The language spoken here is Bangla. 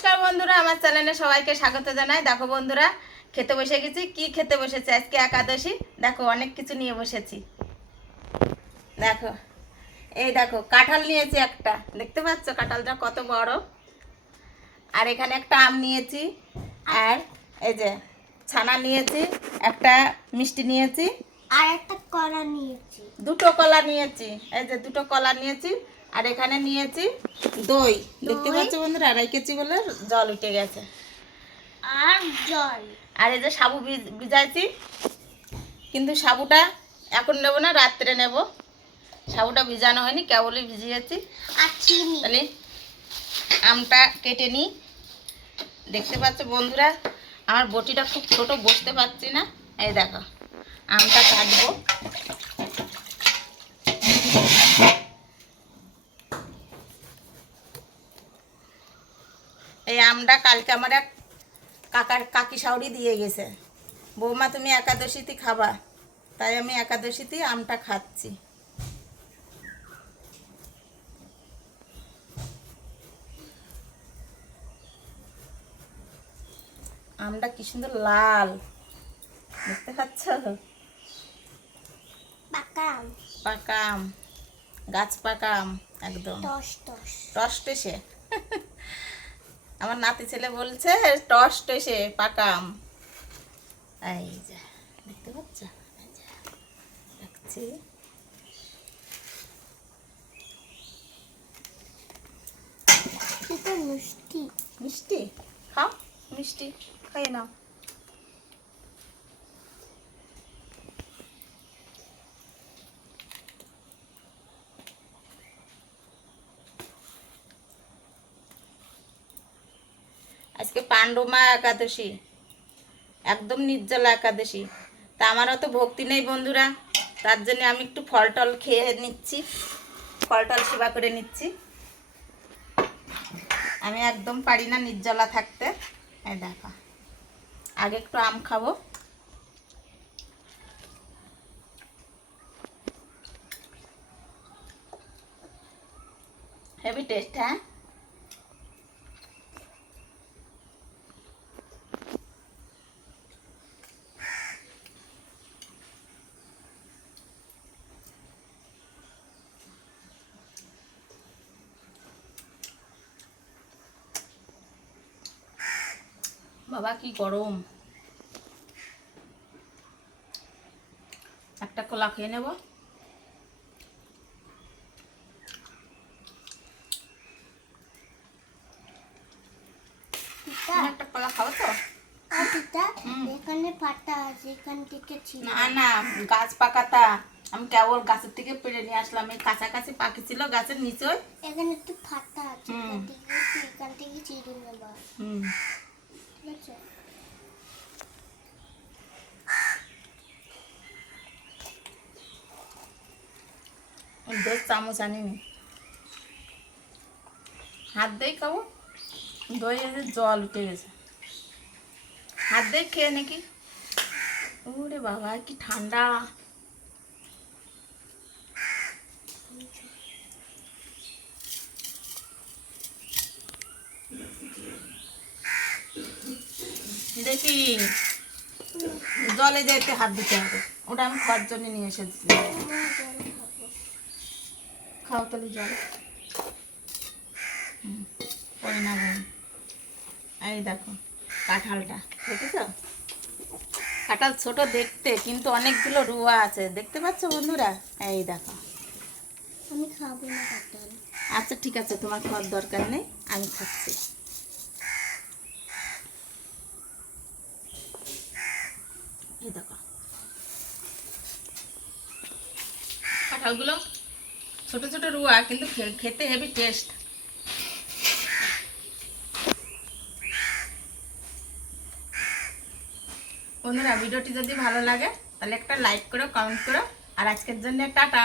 নমস্কার বন্ধুরা আমার চ্যানেলে সবাইকে স্বাগত জানাই। দেখো বন্ধুরা খেতে বসে গেছি। কি খেতে বসেছি? আজকে একাদশী। দেখো অনেক কিছু নিয়ে বসেছি। দেখো এই দেখো কাঁঠাল নিয়েছি একটা। দেখতে পাচ্ছ কাঁঠালটা কত বড়? আর এখানে একটা আম নিয়েছি। আর এই যে ছানা নিয়েছি একটা মিষ্টি নিয়েছি। আর একটা কলা নিয়েছি। দুটো কলা নিয়েছি। এই যে দুটো কলা নিয়েছি। আর এখানে নিয়েছি দই। দেখতে? পাচ্ছ বন্ধুরা? আড়াই কেজি বলে জল উঠে গেছে। আর জল? আর এই যে সাবু ভিজ- ভিজাইছি। কিন্তু সাবুটা এখন নেব না রাত্রে নেব। সাবুটা ভিজানো হয়নি কেবলই ভিজিয়েছি। আর চিনি? তাহলে আমটা কেটে নিই। দেখতে পাচ্ছ বন্ধুরা? আমার বটিটা খুব ছোট বসতে পারছি না। এই দেখো আমটা কাটবো। আমটা কালকে আমার এক কাকার কাকি শাউরি দিয়ে গেছে। বৌমা তুমি একাদশীতে খাবা। তাই আমি একাদশীতে আমটা খাচ্ছি। আমটা কি সুন্দর লাল। দেখতে পাচ্ছ? পাকা আম, গাছ পাকা আম একদম। টস টস। টস টেসে। আমার নাতি ছেলে বলছে টস টসে পাকা আম এই যে দেখতে পাচ্ছ? রাখছি। মিষ্টি। মিষ্টি? খাও মিষ্টি খাই নাও। আজকে পাণ্ডমা একাদশী, একদম নির্জলা একাদশী। তা আমারও তো ভক্তি নেই বন্ধুরা, তার জন্য আমি একটু ফল টল খেয়ে নিচ্ছি ফল টল সেবা করে নিচ্ছি। আমি একদম পারি না নির্জলা থাকতে। এই দেখো, আগে একটু আম খাব। হেভি টেস্ট হ্যাঁ? বাবা কি গরম। একটা কলা খেয়ে নেব। একটা কলা খাব তো? আর পিতা হুম। এখানে আছে এখান থেকে ছিল না না গাছ পাকাতা। আমি কেবল গাছের থেকে পেড়ে নিয়ে আসলাম। এই কাছাকাছি পাখি ছিল গাছের নিচে। এখানে একটু ফাটা আছে এখান থেকে এখান থেকে চিড়ে নেবা। হুম ঠিক আছে দশ চামচ আনিনি। হাত দিয়ে খাব, দই এসে জল উঠে গেছে। হাত দিয়ে খেয়ে নাকি ওরে বাবা কি ঠান্ডা। দেখি, জলে যেতে হাত দিতে হবে। ওটা আমি খাওয়ার জন্য নিয়ে এসেছি। খাও তাহলে জল। হুম, না এই দেখো কাঁঠালটা দেখেছ? কাঁঠাল ছোট দেখতে কিন্তু অনেকগুলো রুয়া আছে। দেখতে পাচ্ছ বন্ধুরা? এই দেখো। আমি খাব না কাঁঠাল। আচ্ছা ঠিক আছে তোমার খাওয়ার দরকার নেই আমি খাচ্ছি। এই দেখো। কাঁঠালগুলো? ছোট ছোট রুয়া, কিন্তু খেতে হেভি টেস্ট বন্ধুরা, ভিডিওটি যদি ভালো লাগে, তাহলে একটা লাইক করো কমেন্ট করো। আর আজকের জন্য টাটা।